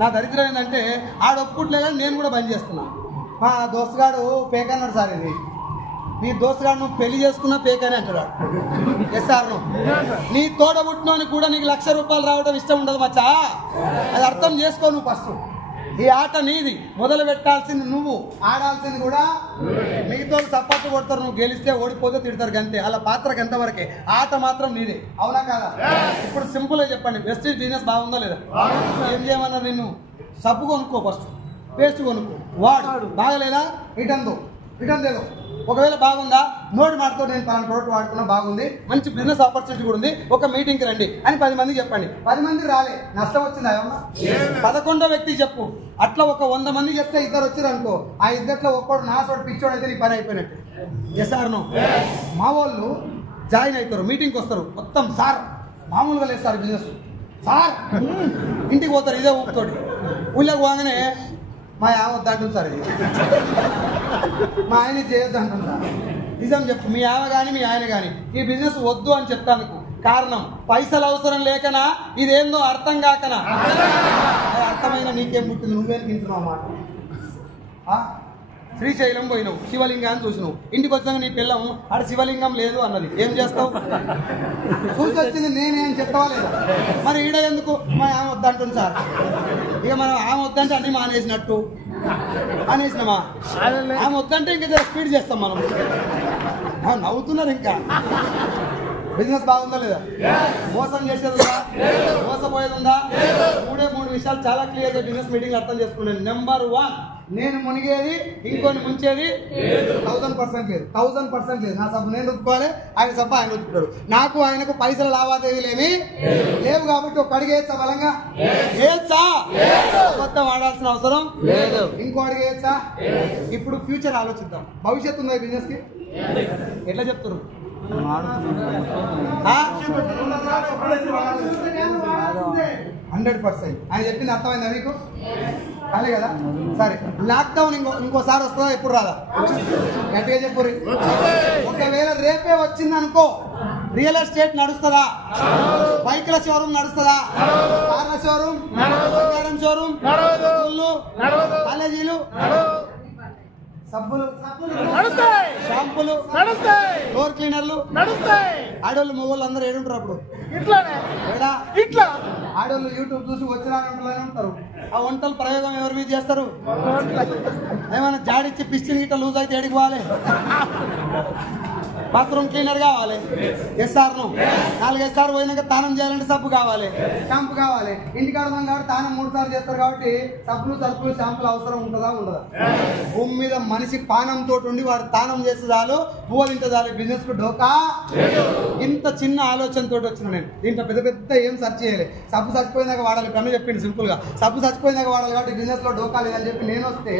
నా దరిద్రం ఏంటంటే ఆడొప్పుట్లేదని నేను కూడా బంద్ చేస్తున్నా. మా దోస్తుగాడు పేక అన్నాడు సార్, ఇది నీ దోస్తుగాడు నువ్వు పెళ్లి చేసుకున్నా పేక అని అంటాడు. ఎస్ సార్, నీ తోడబుట్టినోని కూడా నీకు ₹1,00,000 రావడం ఇష్టం ఉండదు మచ్చా. అది అర్థం చేసుకో నువ్వు. ఫస్ట్ ఈ ఆట నీది, మొదలు పెట్టాల్సింది నువ్వు, ఆడాల్సింది కూడా. మిగతా సపోర్ట్ కొడతారు, నువ్వు గెలిస్తే ఓడిపోతే తిడతారు గంతే. అలా పాత్ర గంతవరకే, ఆట మాత్రం నీదే. అవునా కాదా? ఇప్పుడు సింపుల్ గా చెప్పండి, వెస్ట్ బిజినెస్ బాగుందా లేదా? ఏం చేయమన్నారు నిన్ను? సబ్బు కొనుక్కో, ఫస్ట్ పేస్ట్ కొనుక్కో, వాడు. బాగలేదా రిటర్న్ లేదు. ఒకవేళ బాగుందా, నోటి మాటతో నేను పలానా ప్రోడక్ట్ వాడుకున్నా, బాగుంది, మంచి బిజినెస్ ఆపర్చునిటీ కూడా ఉంది, ఒక మీటింగ్కి రండి అని 10 మందికి చెప్పండి. 10 మంది రాలే, నష్టం వచ్చిందా ఏమన్నా? 11వ వ్యక్తికి చెప్పు. అట్లా ఒక 100 మంది చెప్తే 2 వచ్చారు అనుకో, ఆ 2 ఒక్కడు నాసోడు పిచ్చోడు అయితే నీ పని అయిపోయినట్టు. Yes or no? మా వాళ్ళు జాయిన్ అవుతారు, మీటింగ్కి వస్తారు, మొత్తం సార్ మామూలుగా లేదు సార్ బిజినెస్ సార్, ఇంటికి పోతారు ఇదే ఊపుతోటి. ఊళ్ళోకి పోగానే మా ఆమె వద్దంటుంది సార్, ఇది మా ఆయన చేయొద్దు అంటుందా? నిజం చెప్పు, మీ ఆమె కానీ మీ ఆయన కానీ ఈ బిజినెస్ వద్దు అని చెప్తాను. కారణం పైసలు అవసరం లేకనా, ఇదేందో అర్థం కాకనా? అర్థమైన నీకేం పుట్టింది, నువ్వేం తింటున్నావు మాట. శ్రీశైలం పోయినావు, శివలింగాన్ని చూసినావు, ఇంటికి వచ్చాక నీ పిల్లం ఆడ శివలింగం లేదు అన్నది, ఏం చేస్తావు? చూసి వచ్చింది నేనే అని చెప్తావా లేదా? మరి ఈడ ఎందుకు మా ఆమె వద్దంటుంది సార్? ఇక మనం ఆమె వద్దంటే అన్ని మానేసినట్టు అనేసినామా? ఆమె వద్దంటే ఇంకా స్పీడ్ చేస్తాం మనం. నవ్వుతున్నారు ఇంకా. బిజినెస్ బాగుందా లేదా? మోసం చేసేది ఉందా? మోసపోయేది ఉందా? 3 విషయాలు చాలా క్లియర్గా బిజినెస్ మీటింగ్ అర్థం చేసుకున్నాను. నెంబర్ 1, నేను మునిగేది ఇంకొని ముంచేది 1000% లేదు. 1000% లేదు. నా సబ్బు నేను రుద్దుకోవాలి, ఆయన సబ్బు ఆయన రుద్దుతాడు. నాకు ఆయనకు పైసల లావాదేవీలు ఏమి లేవు కాబట్టి ఒక అడిగి వేయచ్చా? బలంగా వేయచ్చా? మొత్తం వాడాల్సిన అవసరం లేదు. ఇంకో అడిగి వేయచ్చా? ఇప్పుడు ఫ్యూచర్ ఆలోచిద్దాం. భవిష్యత్తు ఉందా ఈ బిజినెస్ కి? ఎట్లా చెప్తారు? 100%. ఆయన చెప్పింది అర్థమైందా మీకు? కాలే కదా? సరే, లాక్డౌన్ ఇంకోసారి వస్తుందా? ఎప్పుడు రాదా? గట్టిగా చెప్పుర్రి. ఒకవేళ రేపే వచ్చింది అనుకో, రియల్ ఎస్టేట్ నడుస్తుందా? బైక్ల షోరూమ్ నడుస్తుందా? కార్ల షోరూమ్, బంగారం షోరూమ్, స్కూళ్ళు, కాలేజీలు, సబ్బులు, షాంపులు, ఫ్లోర్ క్లీనర్లు, ఆడోళ్ళు మగోళ్ళు అందరూ ఏడుంటారు అప్పుడు. ఇట్లా ఆడోళ్ళు యూట్యూబ్ చూసి వచ్చినారంటూనే ఉంటారు. ఆ వంటల ప్రయోగం ఎవరి మీద చేస్తారు? ఏమైనా జాడిచ్చి పిస్టిల్ గిట్ట లూజ్ అయితే ఏడికి పోవాలి? బాత్రూమ్ క్లీనర్ కావాలి. ఎస్ఆర్ను 4-5 సార్లు పోయినాక తానం చేయాలంటే సబ్బు కావాలి, షాంపు కావాలి. ఇంటికాడ ఉన్నాం కాబట్టి తానం 3 సార్లు చేస్తారు కాబట్టి సబ్బులు, సరుకులు, షాంపులు అవసరం ఉంటుందా ఉండదా? భూమి మీద మనిషి పానంతో ఉండి వాడు తానం చేస్తే చాలు, పువ్వులు ఇంత చాలు, బిజినెస్ కు డోకా. ఇంత చిన్న ఆలోచనతో వచ్చిన నేను దీంట్లో పెద్ద ఏం సెర్చ్ చేయలేదు. సబ్బు చచ్చిపోయినాక వాడాలి, కన్ను చెప్పింది సింపుల్ గా. సబ్బు చచ్చిపోయినాక వాడాలి కాబట్టి బిజినెస్ లో డోకా లేదని చెప్పి నేను వస్తే,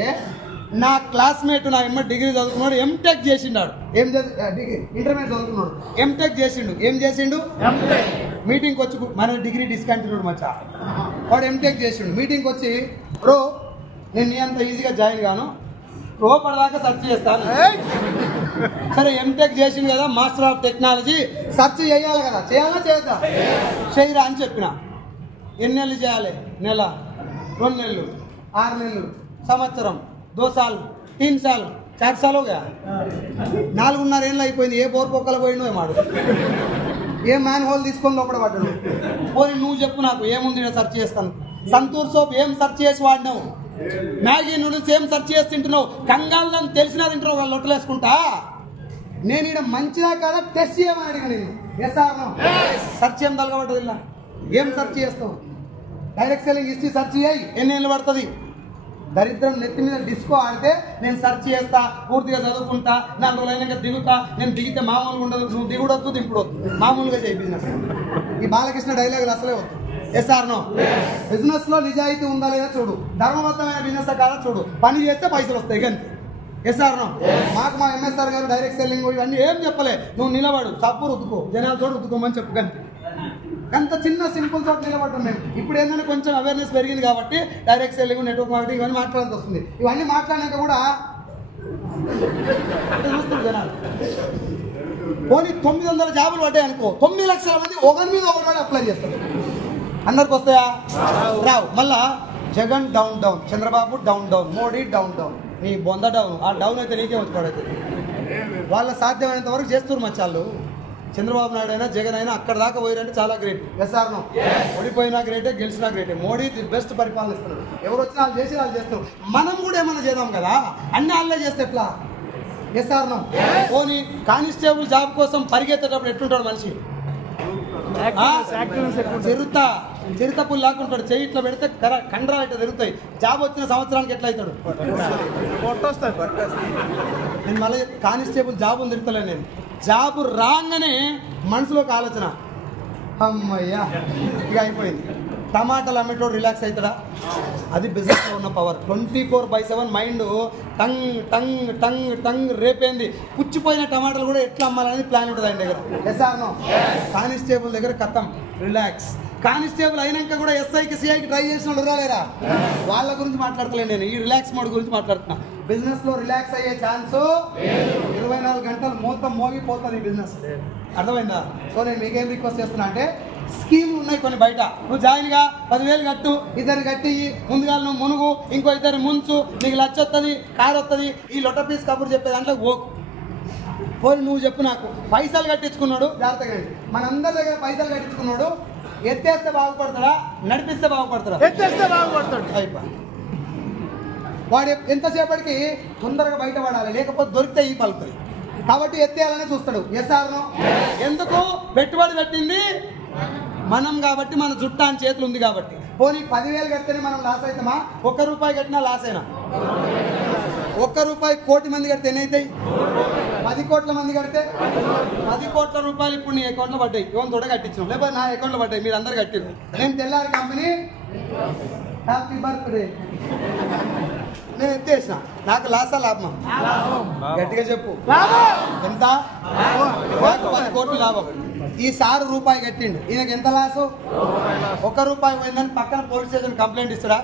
నా క్లాస్మేట్ నా డిగ్రీ చదువుకున్నాడు, ఎంటెక్ చేసిండాడు. ఇంటర్మీడియట్ చదువుకున్నాడు, ఎంటెక్ చేసిండు. ఏం చేసిండు? మీటింగ్కి వచ్చి, మన డిగ్రీ డిస్కంటిన్యూడ్ మచ్చా, వాడు ఎంటెక్ చేసిండు. మీటింగ్కి వచ్చి, బ్రో నేను నీ అంత ఈజీగా జాయిన్ గాను, లోపలదాకా సెర్చ్ చేస్తాను. సరే ఎంటెక్ చేసిండు కదా, మాస్టర్ ఆఫ్ టెక్నాలజీ, సెర్చ్ చేయాలి కదా, చేయాలా చేయొద్దా? చేయరా అని చెప్పిన. ఎన్ని నెలలు చేయాలి? నెల, 2 నెలలు, 6 నెలలు, సంవత్సరం, 2 साल, 3 साल, 4 साल हो गया. 4.5 ఏళ్ళు అయిపోయింది. ఏ బోర్ పొక్కలు పోయిండో ఏమాడు, ఏ మ్యాన్ హోల్ తీసుకొని లోపల పడ్డాడు. పోనీ నువ్వు చెప్పు నాకు, ఏముంది సెర్చ్ చేస్తాను. సంతూర్ సోప్ ఏం సెర్చ్ చేసి వాడినావు? మ్యాగీ నూడిల్స్ ఏం సెర్చ్ చేసి తింటున్నావు? కంగాలని తెలిసినా తింటున్నావు వాళ్ళు లొట్టలేసుకుంటా. నేను ఇక్కడ మంచిదా కదా టెస్ట్ చేయమని అడిగా నేను. సెర్చ్ ఏం తలగబడ్డది ఇలా? ఏం సెర్చ్ చేస్తావు? డైరెక్ట్ సెల్లింగ్ హిస్టరీ సెర్చ్ చేయి, ఎన్ని ఏళ్ళు పడుతుంది? దరిద్రం నెత్తి మీద డిస్కో ఆడితే నేను సెర్చ్ చేస్తా, పూర్తిగా చదువుకుంటా, 4 రోజులు అయినాక దిగుతా. నేను దిగితే మామూలుగా ఉండదు, నువ్వు దిగుడొద్దు దింపుడొద్దు, మామూలుగా చేయి బిజినెస్. ఈ బాలకృష్ణ డైలాగులు అసలే వద్దు. ఎస్ఆర్నో బిజినెస్ లో నిజాయితీ ఉందా లేదా చూడు, ధర్మబద్ధమైన బిజినెస్ కాదా చూడు, పని చేస్తే పైసలు వస్తాయి కానీ. ఎస్ఆర్నో మాకు మా ఎంఎస్ఆర్ గారు డైరెక్ట్ సెల్లింగ్ ఇవన్నీ ఏం చెప్పలే. నువ్వు నిలబడు, సబ్బు రుద్దుకో, జనాలతో రుద్దుకోమని చెప్పు కానీ. అంత చిన్న సింపుల్ తోటి నిలబడ్డాం మేము. ఇప్పుడు ఏంటంటే కొంచెం అవేర్నెస్ పెరిగింది కాబట్టి డైరెక్ట్ సెల్లింగ్, నెట్వర్క్ మార్కెటింగ్ ఇవన్నీ మాట్లాడాల్సి వస్తుంది. ఇవన్నీ మాట్లాడినాక కూడా చూస్తుంది జనాలు. పోనీ 900 జాబులు పడ్డాయి అనుకో, 9 లక్షల మంది ఒకరి మీద ఒకటి అప్లై చేస్తారు. అందరికి వస్తాయా? రావు. మళ్ళా Jagan down down, Chandrababu down down, Modi down down, నీ బొంద డౌన్. ఆ డౌన్ అయితే నీకే వచ్చుకోవడైతే వాళ్ళ సాధ్యమైనంత వరకు చేస్తున్నారు మచ్చాళ్ళు. చంద్రబాబు నాయుడు అయినా జగన్ అయినా అక్కడ దాకా పోయారంటే చాలా గ్రేట్. ఎస్ఆర్నో ఓడిపోయినా గ్రేటే, గెలిచినా గ్రేటే. మోడీ ది బెస్ట్ పరిపాలన ఇస్తున్నారు. ఎవరు వచ్చినా వాళ్ళు చేసి వాళ్ళు చేస్తారు. మనం కూడా ఏమైనా చేద్దాం కదా, అన్ని వాళ్ళే చేస్తే ఎట్లా? ఎస్ఆర్నో పోనీ కానిస్టేబుల్ జాబ్ కోసం పరిగెత్తేటప్పుడు ఎట్లుంటాడు మనిషి? చిరుత పుల్లు లాక్కుంటాడు. చెయ్యి ఇట్లా పెడితే కండ్రా ఇట్లా తిరుగుతాయి. జాబ్ వచ్చిన సంవత్సరానికి ఎట్లా అవుతాడు? నేను మళ్ళీ కానిస్టేబుల్ జాబ్ ఉంది తిరుగుతలే. నేను జాబ్ రాగానే మనసులోకి ఆలోచన, అమ్మయ్యా ఇక అయిపోయింది. టమాటాలు అమ్మేటోడు రిలాక్స్ అవుతాడా? అది బిజినెస్లో ఉన్న పవర్. 24/7 మైండ్ టంగ్ టంగ్ టంగ్ టంగ్ రేపేంది. పుచ్చిపోయిన టమాటాలు కూడా ఎట్లా అమ్మాలనేది ప్లాన్ ఉంటుంది ఆయన దగ్గర. ఎస్ఆర్నో కానిస్టేబుల్ దగ్గర కథం రిలాక్స్. కానిస్టేబుల్ అయినాక కూడా ఎస్ఐకి సిఐకి ట్రై చేసిన వాళ్ళు రాలేరా? వాళ్ళ గురించి మాట్లాడతలేను నేను, ఈ రిలాక్స్ మోడ్ గురించి మాట్లాడుతున్నా. బిజినెస్ లో రిలాక్స్ అయ్యే ఛాన్స్ 24 గంటలు మొత్తం మోగిపోతుంది బిజినెస్. అర్థమైందా? సో నేను మీకేం రిక్వెస్ట్ చేస్తున్నా అంటే, స్కీమ్లు ఉన్నాయి కొన్ని బయట. నువ్వు జాయిన్గా 10,000 కట్టు, ఇద్దరు కట్టి ముందుగా నువ్వు మునుగు, ఇంకో ఇద్దరు ముంచు, నీకు లచ్చ వస్తుంది, కారు వస్తుంది. ఈ లొట్ట పీస్ కబుర్ చెప్పే దాంట్లో పోయి నువ్వు చెప్పు. నాకు పైసలు కట్టించుకున్నాడు జాగ్రత్తగా. మనందరి దగ్గర పైసలు కట్టించుకున్నాడు. ఎత్తేస్తే బాగుపడతాడా, నడిపిస్తే బాగుపడతాడా? ఎత్తేస్తే బాగుపడతాడు. అయిపోయి వాడు ఎంతసేపటికి తొందరగా బయటపడాలి, లేకపోతే దొరికితే ఈ పలుకుతుంది. కాబట్టి ఎత్తేయాలని చూస్తాడు. ఎస్ఆర్నో ఎందుకు? పెట్టుబడి పెట్టింది మనం కాబట్టి, మన జుట్టాని చేతులు ఉంది కాబట్టి. పోనీ 10,000 కడితేనే మనం లాస్ అవుతామా? 1 రూపాయి కట్టినా లాస్ అయినా. 1 రూపాయి కోటి మంది కడితే ఎన్ని అవుతాయి? 10 కోట్ల మంది కడితే 10 కోట్ల రూపాయలు ఇప్పుడు నీ అకౌంట్లో పడ్డాయి. ఎవరి తోట కట్టించాం, లేకపోతే నా అకౌంట్లో పడ్డాయి. మీరు అందరు కట్టారు. నేను తెల్లారి కంపెనీ హ్యాపీ బర్త్డే నేను ఎత్తేసిన. నాకు లాసా లాభమా? గట్టిగా చెప్పు. ఎంత? 10 కోట్లు లాభం. ఈసారి రూపాయి కట్టిండు, ఈయనకి ఎంత లాసు? 1 రూపాయి పోయిందని పక్కన పోలీస్ స్టేషన్ కంప్లైంట్ ఇస్తాడా?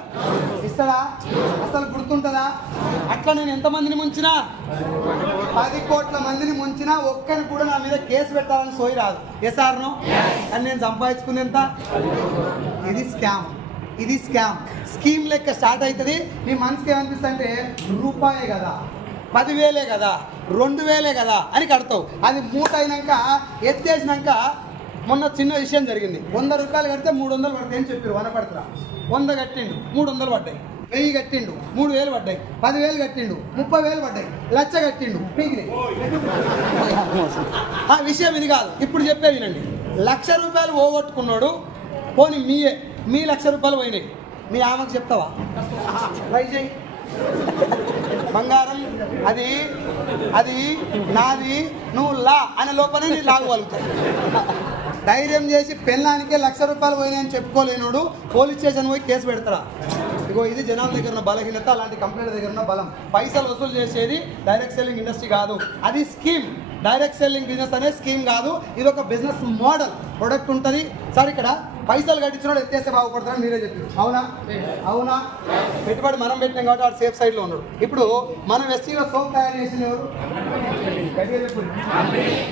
అసలు గుర్తుంటుందా? అట్లా నేను ఎంతమందిని ముంచినా, 10 కోట్ల మందిని ముంచినా ఒక్కని కూడా నా మీద కేసు పెట్టాలని సోయి రాదు. ఎస్ఆర్నో అని నేను సంపాదించుకుంది ఎంత? ఇది స్కామ్. ఇది స్కామ్. స్కీమ్ లెక్క స్టార్ట్ అవుతుంది. నీ మనసుకి ఏమనిపిస్తుంది అంటే, రూపాయే కదా, 10,000 కదా, 2,000 కదా అని కడతావు. అది మూట అయినాక ఎత్తేసినాక, మొన్న చిన్న విషయం జరిగింది. 100 రూపాయలు కడితే 300 పడతాయి అని చెప్పారు. 100 పడతారా? 100 కట్టిండు, 300 పడ్డాయి. 1000 కట్టిండు, 3,000 పడ్డాయి. 10,000 కట్టిండు, 30,000 పడ్డాయి. లచ్చ కట్టిండు, పీకినాయి. ఆ విషయం ఇది కాదు, ఇప్పుడు చెప్పేది వినండి. 1,00,000 రూపాయలు పోగొట్టుకున్నాడు. పోనీ మీ 1,00,000 రూపాయలు పోయినాయి. మీ ఆమెకు చెప్తావా? ట్రై చేయి. బంగారం అది అది నాది, నువ్వు లా అనే లోపలే నీ లాగగలుగుతావు. ధైర్యం చేసి పెళ్ళానికే 1,00,000 రూపాయలు పోయినాయని చెప్పుకోలేనుడు పోలీస్ స్టేషన్ పోయి కేసు పెడతారా? ఇగో ఇది జనాల దగ్గర ఉన్న బలహీనత, అలాంటి కంపెనీల దగ్గర ఉన్న బలం. పైసలు వసూలు చేసేది డైరెక్ట్ సెల్లింగ్ ఇండస్ట్రీ కాదు, అది స్కీమ్. డైరెక్ట్ సెల్లింగ్ బిజినెస్ అనే స్కీమ్ కాదు, ఇది ఒక బిజినెస్ మోడల్. ప్రొడక్ట్ ఉంటుంది సార్. ఇక్కడ పైసలు కట్టించినోడు ఎత్తేస్తే బాగుపడతారని మీరే చెప్పారు. అవునా? అవునా? పెట్టుబడి మనం పెట్టినాం కాబట్టి వాడు సేఫ్ సైడ్లో ఉన్నాడు. ఇప్పుడు మనం ఎస్టీలో సోప్ తయారు చేసింది ఎవరు? గట్టిగా చెప్పు.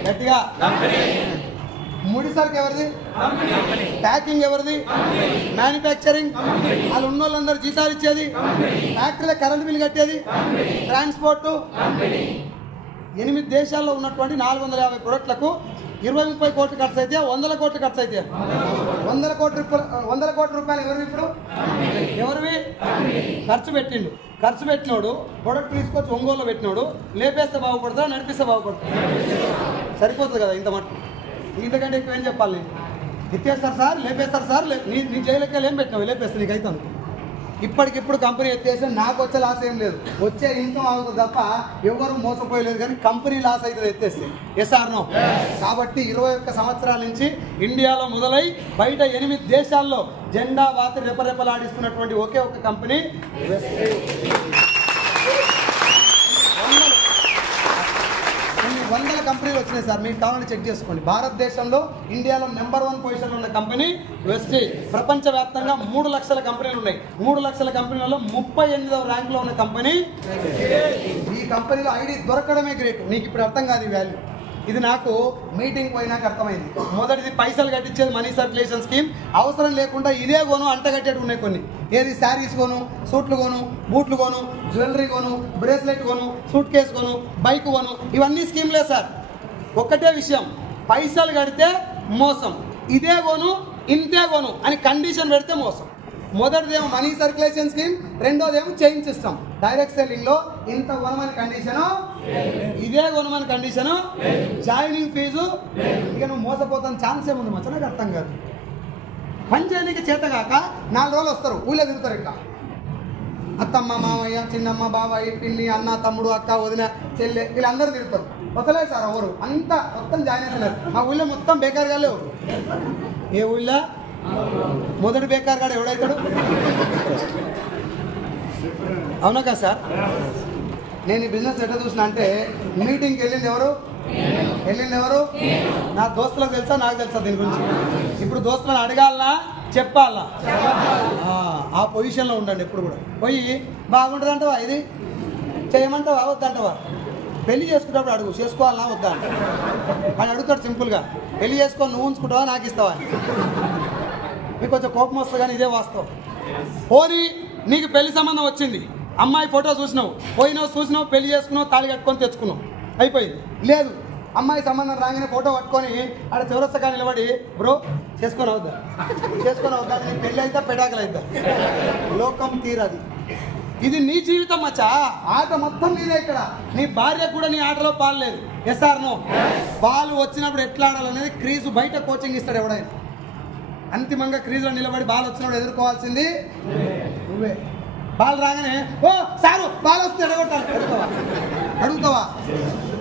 గట్టిగా. ముడి సరుకు ఎవరిది? ప్యాకింగ్ ఎవరిది? మ్యానుఫ్యాక్చరింగ్. వాళ్ళు ఉన్న వాళ్ళందరూ జీతాలు ఇచ్చేది, ఫ్యాక్టరీలో కరెంట్ బిల్ కట్టేది, ట్రాన్స్పోర్ట్. 8 దేశాల్లో ఉన్నటువంటి 450 ప్రొడక్ట్లకు 20-30 కోట్లు ఖర్చు అయితే 100 కోట్లు ఖర్చు అయితే 100 కోట్ల రూపాయలు ఎవరివి? ఇప్పుడు ఎవరివి? ఖర్చు పెట్టినోడు ప్రొడక్ట్ తీసుకొచ్చి ఒంగోలులో పెట్టినోడు లేపేస్తే బాగుపడతా, నడిపిస్తే బాగుపడతా? సరిపోతుంది కదా ఇంత మట్టు. ఇంతకంటే ఎక్కువ ఏం చెప్పాలి? ఎత్తేస్తారు సార్, లేపేస్తారు సార్. నీ జైలకి ఏం పెట్టినావు? లేపేస్తే నీకు అవుతాను. ఇప్పటికిప్పుడు కంపెనీ ఎత్తేస్తే నాకు వచ్చే లాస్ ఏం లేదు, వచ్చే ఇన్కమ్ అవుతుంది తప్ప ఎవరు మోసపోయలేదు. కానీ కంపెనీ లాస్ అవుతుంది ఎత్తేస్తే. ఎస్ఆర్నో? కాబట్టి 21 సంవత్సరాల నుంచి ఇండియాలో మొదలై బయట 8 దేశాల్లో జెండా వాత రెపరెపలాడిస్తున్నటువంటి ఒకే ఒక కంపెనీ వందల కంపెనీలు వచ్చినాయి సార్. మీకు కావాలని చెక్ చేసుకోండి. భారతదేశంలో ఇండియాలో నెంబర్ 1 పొజిషన్లో ఉన్న కంపెనీ వెస్టేజ్. ప్రపంచవ్యాప్తంగా 3 లక్షల కంపెనీలు ఉన్నాయి. 3 లక్షల కంపెనీలలో 38వ ర్యాంక్లో ఉన్న కంపెనీ ఈ కంపెనీలో ఐడి దొరకడమే గ్రేట్. నీకు ఇప్పుడు అర్థం కాదు ఈ వాల్యూ. ఇది నాకు మీటింగ్ పోయినాక అర్థమైంది. మొదటిది పైసలు కట్టించేది మనీ సర్క్యులేషన్ స్కీమ్, అవసరం లేకుండా ఇదే కొను అంటగట్టేటి ఉన్నాయి కొన్ని. ఏది శారీస్ కొను, సూట్లు కొను, బూట్లు కొను, జ్యువెలరీ కొను, బ్రేస్లెట్ కొను, సూట్ కేసు కొను, బైక్ కొను, ఇవన్నీ స్కీమ్లే సార్. ఒక్కటే విషయం, పైసలు కడితే మోసం, ఇదే కొను ఇంతే కొను అని కండిషన్ పెడితే మోసం. మొదటిదేమో మనీ సర్క్యులేషన్ స్కీమ్, రెండోదేమో చైన్ సిస్టమ్. డైరెక్ట్ సెల్లింగ్ లో ఇంత కొనమని కండిషను, ఇదే కొనమని కండిషను, జాయినింగ్ ఫీజు. ఇక నువ్వు మోసపోతాను ఛాన్స్ ఏముంది మచ్చ, నాకు అర్థం కాదు. పని చేయడానికి చేతగాక 4 రోజులు వస్తారు, ఊళ్ళో తిరుగుతారు. ఇట్లా అత్తమ్మ, మామయ్య, చిన్నమ్మ, బాబాయ్, పిన్ని, అన్న, తమ్ముడు, అక్క, వదిన, చెల్లె, వీళ్ళందరూ తిరుగుతారు. వస్తలేదు సార్ ఎవరు, అంతా మొత్తం జాయిన్ అవుతున్నారు. మా ఊళ్ళో మొత్తం బేకార్ గాలే. ఏ ఊళ్ళో మొదటి బేకార్ గాడు ఎవడైతాడు? అవునా కదా సార్? నేను ఈ బిజినెస్ ఎట్లా చూసిన అంటే, మీటింగ్కి వెళ్ళింది ఎవరు? నా దోస్తులకు తెలుసా, నాకు తెలుసా దీని గురించి? ఇప్పుడు దోస్తులను అడగాలనా చెప్పాలనా? ఆ పొజిషన్లో ఉండండి ఎప్పుడు కూడా. పోయి బాగుంటుంది అంటవా, ఇది చేయమంటావా వద్దంటవా? పెళ్లి చేసుకున్నప్పుడు అడుగు, చేసుకోవాలన్నా వద్దా అంటే అని అడుగుతాడు సింపుల్గా. పెళ్లి చేసుకొని నువ్వు ఉంచుకుంటావా, నాకు ఇస్తావా? మీకు కొంచెం కోపం వస్తుంది, కానీ ఇదే వాస్తవం. పోనీ నీకు పెళ్లి సంబంధం వచ్చింది, అమ్మాయి ఫోటో చూసినావు, పోయినావు, చూసినావు, పెళ్లి చేసుకున్నావు, తాళి కట్టుకొని తెచ్చుకున్నావు, అయిపోయింది. లేదు, అమ్మాయి సంబంధం రాగానే ఫోటో పట్టుకొని ఆడ చివరస్తగా నిలబడి, బ్రో చేసుకొని అవుద్దా నీకు పెళ్ళి అయితే పెడాకలు అవుతా, లోకం తీరది. ఇది నీ జీవితం మచ్చా, ఆట మొత్తం నీదే. ఇక్కడ నీ భార్య కూడా నీ ఆటలో పాల్లేదు. Yes or no? బాల్ వచ్చినప్పుడు ఎట్లా ఆడాలనేది క్రీజు బయట కోచింగ్ ఇస్తాడు ఎవడైనా. అంతిమంగా క్రీజులో నిలబడి బాల్ వచ్చినప్పుడు ఎదుర్కోవాల్సింది నువ్వే. బాల్ రాగానే ఓ సారు బాల్ వస్తే ఎడగొట్టాలి అడుగుతావా?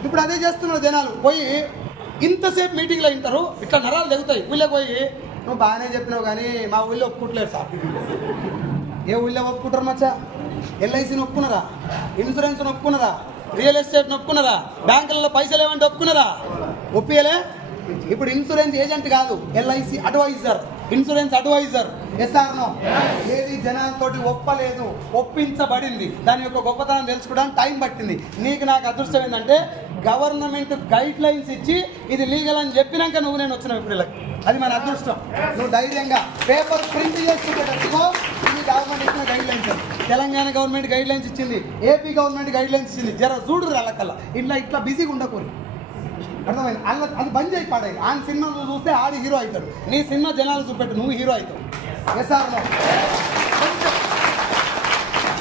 ఇప్పుడు అదే చేస్తున్నారు జనాలు. పోయి ఇంతసేపు మీటింగ్లో వింటారు, ఇట్లా నరాలు తెగుతాయి. ఊళ్ళోకి పోయి నువ్వు బాగానే చెప్పినావు కానీ మా ఊళ్ళో ఒప్పుకుంటలేరు సార్. ఏ ఊళ్ళో ఒప్పుకుంటారు మచ్చా? ఎల్ఐసిని ఒప్పుకున్నారా? ఇన్సూరెన్స్ ఒప్పుకున్నారా? రియల్ ఎస్టేట్ ఒప్పుకున్నారా? బ్యాంకులలో పైసలు ఏమంటే ఒప్పుకున్నారా? ఒప్పియలే. ఇప్పుడు ఇన్సూరెన్స్ ఏజెంట్ కాదు, LIC advisor, insurance advisor. Yes or no? ఏది జనాలతోటి ఒప్పలేదు, ఒప్పించబడింది. దాని యొక్క గొప్పతనం తెలుసుకోవడానికి టైం పట్టింది. నీకు నాకు అదృష్టం ఏంటంటే గవర్నమెంట్ గైడ్ లైన్స్ ఇచ్చి ఇది లీగల్ అని చెప్పినాక నేను వచ్చిన ఇప్పుడు అది మన అదృష్టం. నువ్వు ధైర్యంగా పేపర్ ప్రింట్ చేసుకుంటేటట్టుకో. ఇది గవర్నమెంట్ ఇచ్చిన guide lines. Telangana government guide lines ఇచ్చింది, ఏపీ గవర్నమెంట్ గైడ్ లైన్స్ ఇచ్చింది. జర చూడు అల్లకల్లా ఇట్లా బిజీగా ఉండకూరి. అర్థమైంది? అది బంద్ చేయి పాడాయి. ఆయన సినిమా నువ్వు చూస్తే ఆడి హీరో అవుతాడు, నీ సినిమా జనాలు చూపెట్టు, నువ్వు హీరో అవుతావు. Yes or no?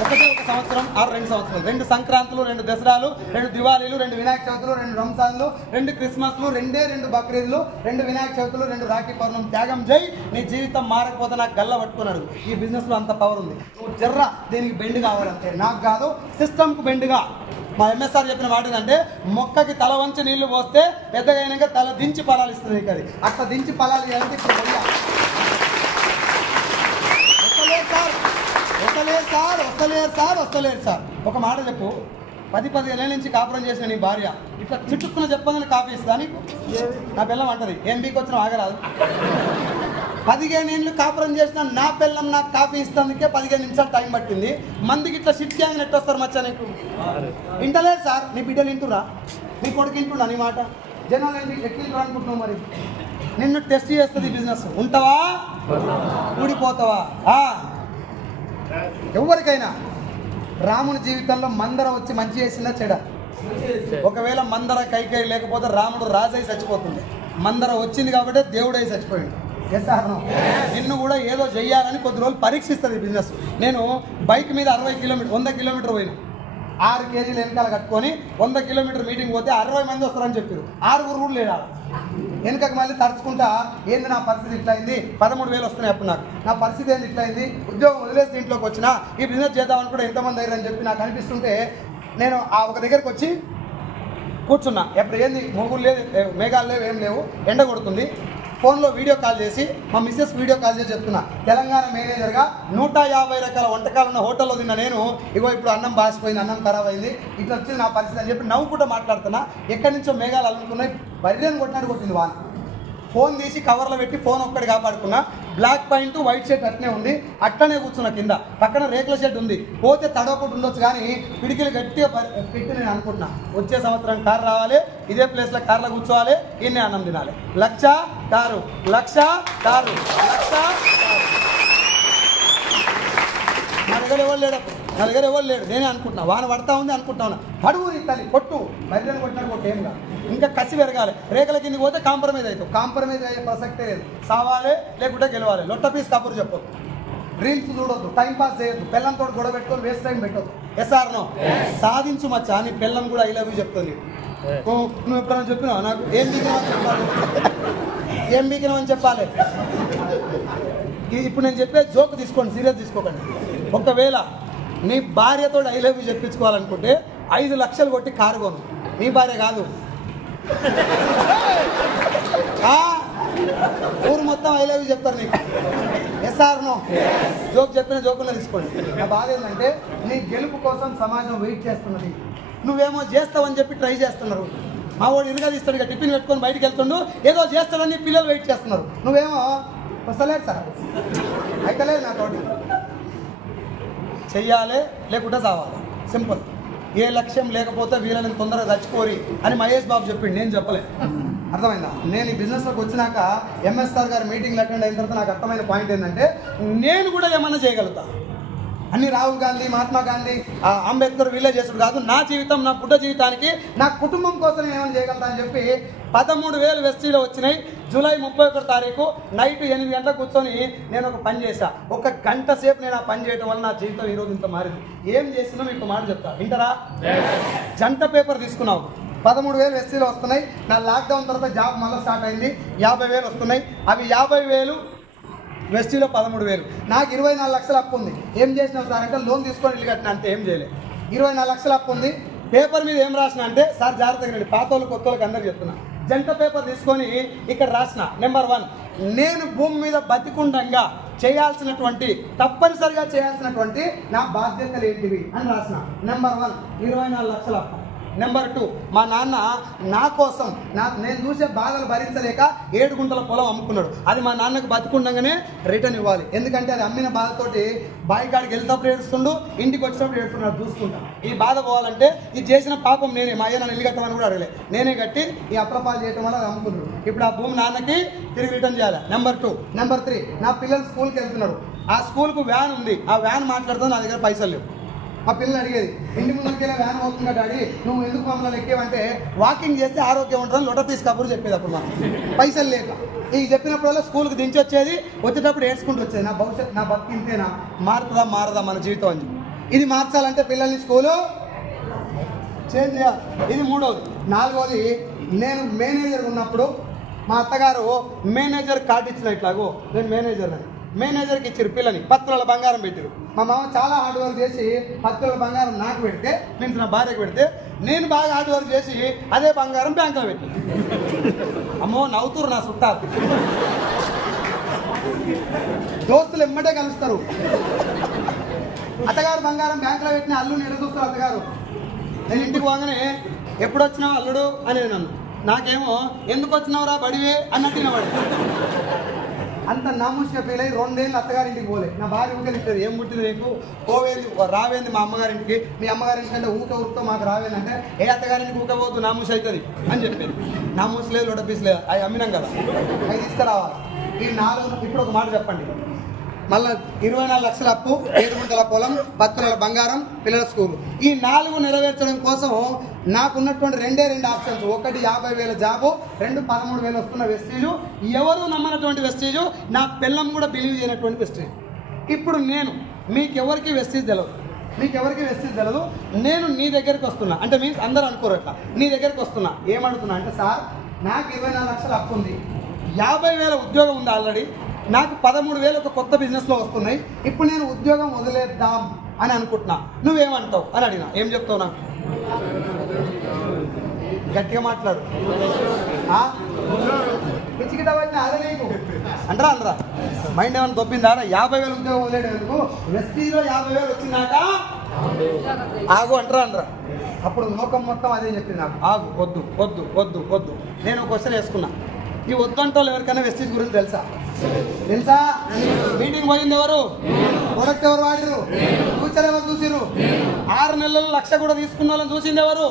ఒకటే ఒక సంవత్సరం, 2 సంవత్సరాలు, 2 సంక్రాంతులు, 2 దసరాలు, 2 దివాళీలు, 2 వినాయక చవితులు, 2 రంజాన్లు, 2 క్రిస్మస్లు, 2 బక్రీద్లు, 2 వినాయక చవితులు, 2 రాఖీ పౌర్ణమి. త్యాగం జై. నీ జీవితం మారకపోతే నాకు గల్ల పట్టుకున్నాడు. ఈ బిజినెస్లో అంత పవర్ ఉంది. నువ్వు జర్రా దేనికి బెండ్ కావాలంటే, నాకు కాదు సిస్టమ్కు బెండ్గా. మా ఎంఎస్ఆర్ చెప్పిన మాట ఏంటంటే, మొక్కకి తల వంచి నీళ్లు పోస్తే పెద్దగా అయినాక తల దించి ఫలాలు ఇస్తుంది. అది అట్లా దించి ఫలాలు ఇవ్వాలంటే ఇప్పుడు వస్తలేరు సార్. ఒక మాట చెప్పు, 10-15 ఏళ్ళ నుంచి కాపురం చేసిన నీ భార్య ఇట్లా చుట్టుకున్న చెప్పగానే కాఫీ ఇస్తా నీకు? నా పిల్లం అంటది, ఏం బీకి వచ్చినా ఆగరాదు. 15 ఏళ్ళు కాపురం చేసిన నా పిల్లం నాకు కాఫీ ఇస్తానికే 15 నిమిషాలు టైం పట్టింది. మందికి ఇట్లా షిట్ గ్యాంగ్ నెట్ వస్తారు మచ్చా నీకు? వింటలేదు సార్. నీ బిడ్డలు వింటురా? నీ కొడుకు వింటున్నా నీ మాట? జనాలు ఎక్కింటురా అనుకుంటున్నావు? మరి నిన్ను టెస్ట్ చేస్తుంది బిజినెస్. ఉంటావా ఊడిపోతావా? ఎవరికైనా రాముని జీవితంలో మందర వచ్చి మంచి చేసిందా చెడ? ఒకవేళ మందర కైకేయి లేకపోతే రాముడు రాజై చచ్చిపోతుంది. మందర వచ్చింది కాబట్టి దేవుడై చచ్చిపోయింది. Yes or no? నిన్ను కూడా ఏదో చెయ్యాలని కొద్ది రోజులు పరీక్షిస్తుంది బిజినెస్. నేను బైక్ మీద 100 కిలోమీటర్ పోయినా, 6 కేజీలు వెనకాల కట్టుకొని 100 కిలోమీటర్ మీటింగ్ పోతే 60 మంది వస్తారని చెప్పారు. 6 కూడా లేడా? వెనుకకి మళ్ళీ తరుచుకుంటా, ఏంది నా పరిస్థితి ఇట్లా అయింది, 13,000 వస్తున్నాయి అప్పుడు నాకు, నా పరిస్థితి ఏంది ఇట్లా అయింది, ఉద్యోగం వదిలేసి ఇంట్లోకి వచ్చినా ఈ బిజినెస్ చేద్దామని కూడా ఎంతమంది అయ్యారని చెప్పి నాకు అనిపిస్తుంటే నేను ఒక దగ్గరికి వచ్చి కూర్చున్నా. ఎప్పుడు ఏంది మొగులు లేదు, మేఘాలు లేవు, ఏం లేవు, ఎండ కొడుతుంది. ఫోన్లో వీడియో కాల్ చేసి మా మిస్సెస్ వీడియో కాల్ చేసి చెప్తున్నా, తెలంగాణ మేనేజర్గా 150 రకాల వంటకాలు ఉన్న హోటల్లో తిన్నా నేను, ఇగో ఇప్పుడు అన్నం బాసిపోయింది, అన్నం ఖరాబ్ అయింది, ఇట్లా వచ్చింది నా పరిస్థితి అని చెప్పి నవ్వుకుంటూ మాట్లాడుతున్నా. ఎక్కడి నుంచో మేఘాలు అల్లుకున్నాయి, బర్రెని కొట్టినట్టు కొట్టింది వాన. ఫోన్ తీసి కవర్లో పెట్టి ఫోన్ ఒక్కటి కాపాడుకున్నా. బ్లాక్ పాయింట్ వైట్ షర్ట్ అట్నే ఉంది, అట్లనే కూర్చున్నా. కింద పక్కన రేకుల షెడ్ ఉంది, పోతే తడవకుండా ఉండొచ్చు కానీ పిడికిలు గట్టిగా పెట్టి నేను అనుకుంటున్నా వచ్చే సంవత్సరం కారు రావాలి, ఇదే ప్లేస్లో కార్లో కూర్చోవాలి, ఇన్నే అన్నం తినాలి. 1,00,000 కారు, 1,00,000 కారు, 1,00,000 నా దగ్గర ఎవరు లేడు. నేనే అనుకుంటున్నా వాన పడతా ఉంది అనుకుంటున్నా. పడువు తల్లి కొట్టు, బయటని కొట్టినట్టు కొట్టు, ఏం కాదు. ఇంకా కసి పెరగాలి. రేఖల కిందకి పోతే కాంప్రమైజ్ అవుతావు. కాంప్రమైజ్ అయ్యే ప్రసక్తే లేదు. సావాలి లేకుంటే గెలవాలి. లొట్ట పీస్ కబురు చెప్పొద్దు, రీల్స్ చూడొద్దు, టైం పాస్ చేయొద్దు, పిల్లలతో గొడవ పెట్టుకొని వేస్ట్ టైం పెట్టొద్దు. ఎస్ఆర్ నో సాధించు మచ్చా అని పిల్లని కూడా ఐ లవ్ యూ చెప్తుంది. నువ్వు ఎప్పుడైనా చెప్పినావు నాకు ఏం బీకినావని చెప్పాలి, ఏం బీకినావని చెప్పాలి. ఇప్పుడు నేను చెప్పే జోక్ తీసుకోండి, సీరియస్ తీసుకోకండి. ఒకవేళ నీ భార్యతో ఐ లవ్ యూ చెప్పించుకోవాలనుకుంటే 5 లక్షలు కొట్టి కారు కొను. నీ భార్య కాదు, ఊరు మొత్తం ఐ లవ్ యూ చెప్తారు నీకు. ఎస్ఆర్ నో జోక్ చెప్పిన జోకుల్లో తీసుకోండి. నా బాధ ఏంటంటే నీ గెలుపు కోసం సమాజం వెయిట్ చేస్తున్నది. నువ్వేమో చేస్తావని చెప్పి ట్రై చేస్తున్నారు. మా వాడు ఇరుగా తీస్తాడు, ఇక టిఫిన్ పెట్టుకొని బయటికి వెళ్తుండు, ఏదో చేస్తాడని పిల్లలు వెయిట్ చేస్తున్నారు. నువ్వేమో వస్తలేదు సార్, అయితే లేదు నాతోటి. చెయ్యాలి లేకుంటే చావాలి, సింపుల్. ఏ లక్ష్యం లేకపోతే వీళ్ళని తొందరగా చచ్చిపోరి అని మహేష్ బాబు చెప్పిండు, నేను చెప్పలే. అర్థమైందా? నేను ఈ బిజినెస్లోకి వచ్చినాక ఎంఎస్ఆర్ గారి మీటింగ్లు అటెండ్ అయిన తర్వాత నాకు అర్థమైన పాయింట్ ఏంటంటే నేను కూడా ఏమన్నా చేయగలుగుతా. అన్ని రాహుల్ గాంధీ, మహాత్మా గాంధీ, అంబేద్కర్ వీళ్ళే చేసుడు కాదు. నా జీవితం, నా పుట్ట జీవితానికి, నా కుటుంబం కోసం నేను ఏమైనా చేయగలుగుతా అని చెప్పి 13,000 వెస్టీలో వచ్చినాయి. జూలై 31 తారీఖు నైట్ 8 గంటలకు కూర్చొని నేను ఒక పని చేశా. 1 గంట సేపు నేను ఆ పని చేయడం వల్ల నా జీవితం ఈరోజు ఇంత మారింది. ఏం చేసినా మీకు మాట చెప్తా, వింటారా? జంట పేపర్ తీసుకున్నావు, 13,000 వెస్టీలో వస్తున్నాయి. నా లాక్డౌన్ తర్వాత జాబ్ మళ్ళీ స్టార్ట్ అయింది, 50,000 వస్తున్నాయి. అవి 50,000 వెస్టీలో 13,000. నాకు 24 లక్షల అప్పు ఉంది. ఏం చేసినావు సార్ అంటే లోన్ తీసుకొని ఇల్లు కట్టిన, అంతే, ఏం చేయలేదు. 24 లక్షల అప్పు ఉంది. పేపర్ మీద ఏం రాసిన అంటే సార్ జాగ్రత్తగా రండి, పాత వాళ్ళకి కొత్త వాళ్ళకి అందరు చెప్తున్నా. జంట పేపర్ తీసుకొని ఇక్కడ రాసిన నెంబర్ 1, నేను భూమి మీద బతికుండంగా చేయాల్సినటువంటి, తప్పనిసరిగా చేయాల్సినటువంటి నా బాధ్యతలు ఏంటివి అని రాసిన. నెంబర్ 1 24 లక్షల అప్పు. నెంబర్ 2, మా నాన్న నా కోసం నేను చూసే బాధలు భరించలేక 7 గుంటల పొలం అమ్ముకున్నాడు. అది మా నాన్నకు బతికుండగానే రిటర్న్ ఇవ్వాలి. ఎందుకంటే అది అమ్మిన బాధతోటి బాయికాడికి వెళ్తాప్పుడు ఏడుస్తుండు, ఇంటికి వచ్చినప్పుడు ఏడుస్తున్నాడు చూసుకుంటా. ఈ బాధ పోవాలంటే ఇది చేసిన పాపం నేనే. మా అయ్య నన్ను ఇల్లు కట్టమని కూడా అడగలే, నేనే కట్టి ఈ అప్రపాలు చేయడం వల్ల అది అమ్ముకున్నాడు. ఇప్పుడు ఆ భూమి నాన్నకి తిరిగి రిటర్న్ చేయాలి. నెంబర్ 2. నెంబర్ 3, నా పిల్లలు స్కూల్కి వెళ్తున్నారు. ఆ స్కూల్కు వ్యాన్ ఉంది, ఆ వ్యాన్ మాట్లాడుతుంది, నా దగ్గర పైసలు లేవు. మా పిల్లలు అడిగేది, ఇంటి ముందుకెళ్ళి వ్యాన్ అవుతుందా డాడీ, నువ్వు ఎందుకు మమ్మల్ని ఎక్కేవంటే వాకింగ్ చేస్తే ఆరోగ్యం ఉంటుందని లొట పీస్ కబురు చెప్పేది. అప్పుడు మాకు పైసలు లేక ఈ చెప్పినప్పుడల్లా స్కూల్కి దించి వచ్చేది, వచ్చేటప్పుడు ఏడ్చుకుంటూ వచ్చేది. నా భవిష్యత్తు, నా భక్తి ఇంతేనా, మారుతుందా మారదా మన జీవితం అని. ఇది మార్చాలంటే పిల్లల్ని స్కూలు చేంజ్ చేయాలి. ఇది 3వది. 4వది, నేను మేనేజర్ ఉన్నప్పుడు మా అత్తగారు మేనేజర్ కార్డు ఇచ్చిన, ఇట్లాగో నేను మేనేజర్ అని. మేనేజర్కి ఇచ్చారు పిల్లని, 10 తులాల బంగారం పెట్టారు. మా మామ చాలా హార్డ్ వర్క్ చేసి 10 తులాల బంగారం నాకు పెడితే, నేను నా భార్యకు పెడితే, నేను బాగా హార్డ్ వర్క్ చేసి అదే బంగారం బ్యాంకులో పెట్టాను. అమ్మో నవ్వుతురు నా చుట్టాలు, దోస్తులు ఎమ్మటే కలుస్తారు. అత్తగారు బంగారం బ్యాంకులో పెట్టిన అల్లుని ఎదురు చూస్తారు అత్తగారు. నేను ఇంటికి పోగానే ఎప్పుడు వచ్చినావు అల్లుడు అని నన్ను, నాకేమో ఎందుకు వచ్చినావురా బడివే అన్నట్టు వినబడి. అంత నామూసిగా ఫీల్ అయ్యి 2 ఏళ్ళు అత్తగారింటికి పోలే. నా భార్య ఊకే తింటారు, ఏం పుట్టింది నీకు, పోవేంది రావేంది మా అమ్మగారింటికి, మీ అమ్మగారింటికి అంటే ఊరితో మాకు రావేందంటే, ఏ అత్తగారింటికి ఊకపోద్దు నామూసి అవుతుంది అని చెప్పేది. నామూసి లేదు, లొట పీస్ లేదు, అవి అమ్మినాం కదా, అవి తీసుకురావాలి. ఈ 4, ఇప్పుడు ఒక మాట చెప్పండి, మళ్ళీ 24 లక్షల అప్పు, 7 గుంటల పొలం, 10 తులాల బంగారం, పిల్లల స్కూల్. ఈ 4 నెరవేర్చడం కోసం నాకున్నటువంటి 2 ఆప్షన్స్. 1 50,000 జాబు, 2 13,000 వస్తున్న వెస్టీజు. ఎవరు నమ్మనటువంటి వెస్టీజు, నా పిల్లం కూడా బిలీవ్ చేయనటువంటి వెస్టీజ్. ఇప్పుడు నేను మీకెవరికి వెస్టీజ్ తెలియదు, నేను నీ దగ్గరికి వస్తున్నా అంటే మీన్స్ అందరూ అనుకోరు అట్లా, నీ దగ్గరికి వస్తున్నా. ఏమడుగుతున్నా అంటే, సార్ నాకు 24 లక్షల అప్పు ఉంది, 50,000 ఉద్యోగం ఉంది ఆల్రెడీ, నాకు 13,000 ఒక కొత్త బిజినెస్లో వస్తున్నాయి. ఇప్పుడు నేను ఉద్యోగం వదిలేద్దాం అని అనుకుంటున్నా, నువ్వేమంటావు అని అడిగినా. ఏం చెప్తావు నాకు? గట్టిగా మాట్లాడు. పిచ్చికిట పట్టిన అదే నీకు అంటారా మైండ్ ఏమైనా దొబ్బిందా? 50,000 ఉద్యోగం వదిలేటందుకు వెస్టీజ్లో 50,000 వచ్చిందాక ఆగు అంటారా? అప్పుడు లోకం మొత్తం అదే చెప్పింది నాకు, ఆగు, వద్దు వద్దు వద్దు వద్దు. నేను క్వశ్చన్ వేసుకున్నా, ఈ వద్దంటోళ్ళు ఎవరికైనా వెస్టీజ్ గురించి తెలుసా? మీటింగ్ పోయింది ఎవరు? ప్రొడక్ట్ ఎవరు వాడిరు? ఫ్యూచర్ ఎవరు చూసిరు? 6 నెలలు 1,00,000 కూడా తీసుకున్న వాళ్ళని చూసింది ఎవరు?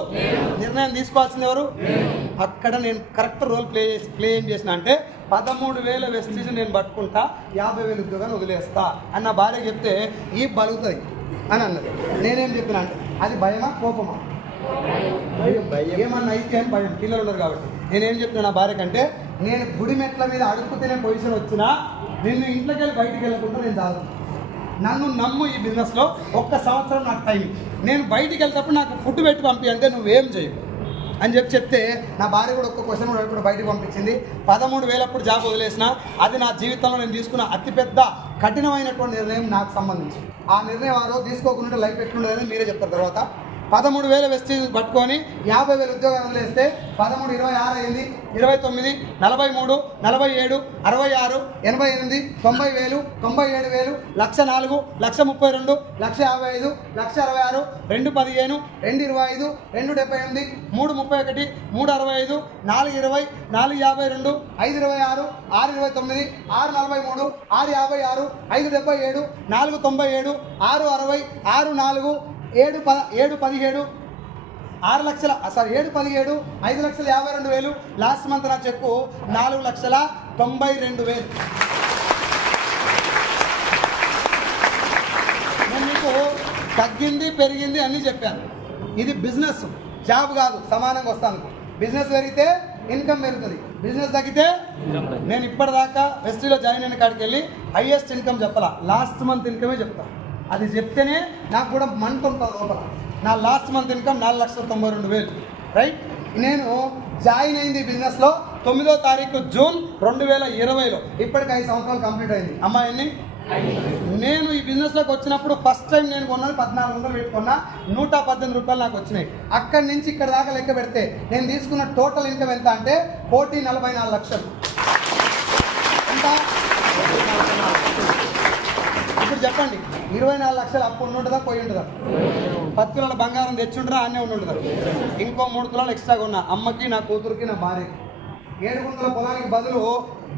నిర్ణయం తీసుకోవాల్సింది ఎవరు? అక్కడ నేను కరెక్ట్ రోల్ ప్లే ఏం చేసిన అంటే 13,000 వెస్టీజ్ నేను పట్టుకుంటా, 50,000 ఉద్యోగాన్ని వదిలేస్తా అని నా భార్య చెప్తే ఈ బలుగుతుంది అని అన్నది. నేనేం చెప్పిన అంటే అది భయమా కోపమా? ఏమన్నా అయితే అని భయం, పిల్లలు ఉన్నారు కాబట్టి. నేనేం చెప్తున్నా నా భార్య కంటే, నేను గుడి మెట్ల మీద అడుక్కుతేనే పొజిషన్ వచ్చినా నిన్ను ఇంట్లోకి వెళ్ళి బయటికి వెళ్ళకుండా నేను చాలు, నన్ను నమ్ము, ఈ బిజినెస్లో 1 సంవత్సరం నాకు టైం, నేను బయటికి వెళ్తేప్పుడు నాకు ఫుడ్ పెట్టి పంపి అంటే నువ్వేం చేయవు అని చెప్తే నా భార్య కూడా ఒక్క క్వశ్చన్ కూడా అడుగుకుండా బయటకు పంపించింది. 13,000 అప్పుడు జాబ్ వదిలేసిన. అది నా జీవితంలో నేను తీసుకున్న అతిపెద్ద కఠినమైనటువంటి నిర్ణయం నాకు సంబంధించి. ఆ నిర్ణయం ఆ రోజు తీసుకోకుండా లైఫ్ ఎట్లుండదని మీరే చెప్తారు. తర్వాత 13,000 వెస్టీజ్ పట్టుకొని 50,000 ఉద్యోగాలు వదిలేస్తే 13, 26 అయింది, 29, 43, 47, 66, 88, 90,000, 97,000, 1,04,000, 1,32,000, 1,55,000, 1,66,000, 2,15, 2,25, 2,78, 3,31, 3,65, 4,20, 4,52, 5,26, 6,29, 6,43, 6,56, 5,77, 4,97, 6,60, 6,4, 7,17, 7,17, 5,52,000. లాస్ట్ మంత్ నా చెక్కు 4,92,000. నేను మీకు తగ్గింది పెరిగింది అన్నీ చెప్పాను. ఇది బిజినెస్, జాబ్ కాదు. సమానంగా వస్తాను. బిజినెస్ పెరిగితే ఇన్కమ్ పెరుగుతుంది, బిజినెస్ తగ్గితే. నేను ఇప్పటిదాకా వెస్టీలో జాయిన్ అయిన కాడికి వెళ్ళి హైయెస్ట్ ఇన్కమ్ చెప్పాలా, లాస్ట్ మంత్ ఇన్కమే చెప్తాను. అది చెప్తేనే నాకు కూడా మంట ఉంటుంది లోపల. నా లాస్ట్ మంత్ ఇన్కమ్ 4,92,000, రైట్. నేను జాయిన్ అయింది బిజినెస్లో 9వ తారీఖు జూన్ 2020లో. ఇప్పటికి 5 సంవత్సరాలు కంప్లీట్ అయింది. అమ్మాయిని నేను ఈ బిజినెస్లోకి వచ్చినప్పుడు ఫస్ట్ టైం నేను కొన్నది 1400 పెట్టుకున్నా, 118 రూపాయలు నాకు వచ్చినాయి. అక్కడి నుంచి ఇక్కడ దాకా లెక్క పెడితే నేను తీసుకున్న టోటల్ ఇన్కమ్ ఎంత అంటే 1,44 లక్షలు. ఎంత? ఇప్పుడు చెప్పండి, 24 లక్షలు అప్పు ఉంటుందా పోయి ఉంటుందా? 10 తులాల బంగారం తెచ్చుంటారా అన్నీ ఉంటుందా? ఇంకో 3 తులాలు ఎక్స్ట్రాగా ఉన్నా అమ్మకి, నా కూతురికి, నా భార్యకి. 7 గుంటల పొలానికి బదులు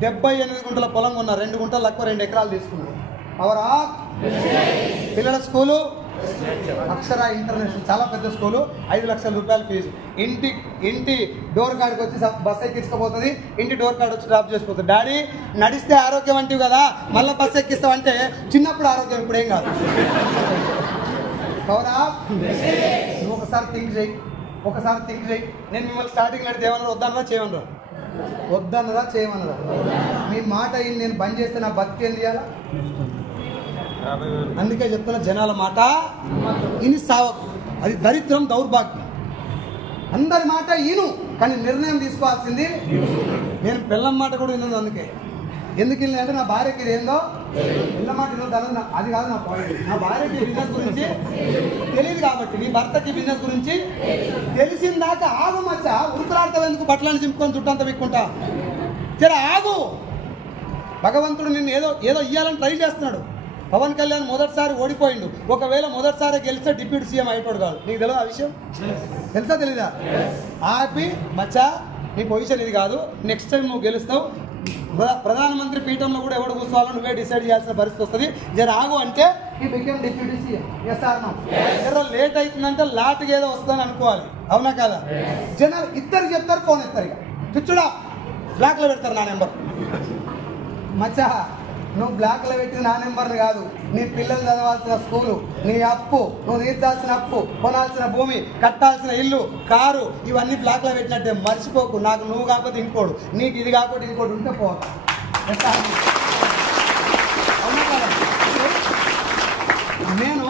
78 గుంటల పొలం కొన్నా. 2 గుంటలు తక్కువ 2 ఎకరాలు తీసుకున్నాను. అవరా పిల్లల స్కూలు అక్షర ఇంటర్నేషనల్, చాలా పెద్ద స్కూలు, 5 లక్షల రూపాయల ఫీజు. ఇంటి డోర్ కాడికి వచ్చి బస్ ఎక్కించుకోపోతుంది, ఇంటి డోర్ కాడ వచ్చి డ్రాప్ చేసిపోతుంది. డాడీ నడిస్తే ఆరోగ్యం అంటివి కదా, మళ్ళీ బస్ ఎక్కిస్తావంటే చిన్నప్పుడు ఆరోగ్యం, ఇప్పుడు ఏం కాదు. అవునా? నువ్వు ఒకసారి థింక్ చేయి. నేను మిమ్మల్ని స్టార్టింగ్ అడిగితే ఏమన్నారు? వద్దన్నరా చేయమన్నారా? వద్దన్నరా చేయమన్నారా? మీ మాట నేను బంద్ చేస్తే నా బతికి ఏం చేయాలా? అందుకే చెప్తున్నా, జనాల మాట ఇని సావకు. అది దరిద్రం, దౌర్భాగ్యం. అందరి మాట ఈను, కానీ నిర్ణయం తీసుకోవాల్సింది నేను. పిల్లం మాట కూడా విన్నది. అందుకే ఎందుకు వెళ్ళి అంటే నా భార్యకి ఇది ఏందో పిల్ల మాట వినొద్దు, అది కాదు నా పాయింట్. నా భార్యకి బిజినెస్ గురించి తెలియదు కాబట్టి, నీ భర్తకి బిజినెస్ గురించి తెలిసిన దాకా ఆగు. మచ్చ ఉరుకులాడతావు ఎందుకు? బట్టలను చింపుకొని చుట్టంతా విక్కుంటా. జర ఆగు. భగవంతుడు నిన్ను ఏదో ఇయ్యాలని ట్రై చేస్తున్నాడు. పవన్ కళ్యాణ్ మొదటిసారి ఓడిపోయిండు. ఒకవేళ మొదటిసారి గెలిస్తే డిప్యూటీ సీఎం అయిపోడు కాదు. నీకు తెలియదు ఆ విషయం? తెలుసా తెలీదా? ఆపి మచ్చా నీ పొజిషన్ ఇది కాదు, నెక్స్ట్ టైం నువ్వు గెలుస్తావు, ప్రధానమంత్రి పీఠంలో కూడా ఎవడు కూర్చోవాలో నువ్వే డిసైడ్ చేయాల్సిన పరిస్థితి వస్తుంది, జర ఆగు అంటే ఈ become deputy CM. Yes or no? జర లేట్ అవుతుందంటే లాట్కి ఏదో వస్తుందని అనుకోవాలి. అవునా కదా? జనాలు ఇద్దరు చెప్తారు, ఫోన్ ఎత్తారు. ఇక పిచ్చుడా బ్లాక్లో పెడతారు నా నెంబర్. మచ్చా నువ్వు బ్లాక్లో పెట్టిన నా నెంబర్ని కాదు, నీ పిల్లలు చదవాల్సిన స్కూలు, నీ అప్పు, నువ్వు తీర్చాల్సిన అప్పు, కొనాల్సిన భూమి, కట్టాల్సిన ఇల్లు, కారు, ఇవన్నీ బ్లాక్లో పెట్టినట్టే. మర్చిపోకు. నాకు నువ్వు కాకపోతే ఇంకోడు, నీకు ఇది కాకపోతే ఇంకోటి ఉంటే పోతా. అవునా కదా? నేను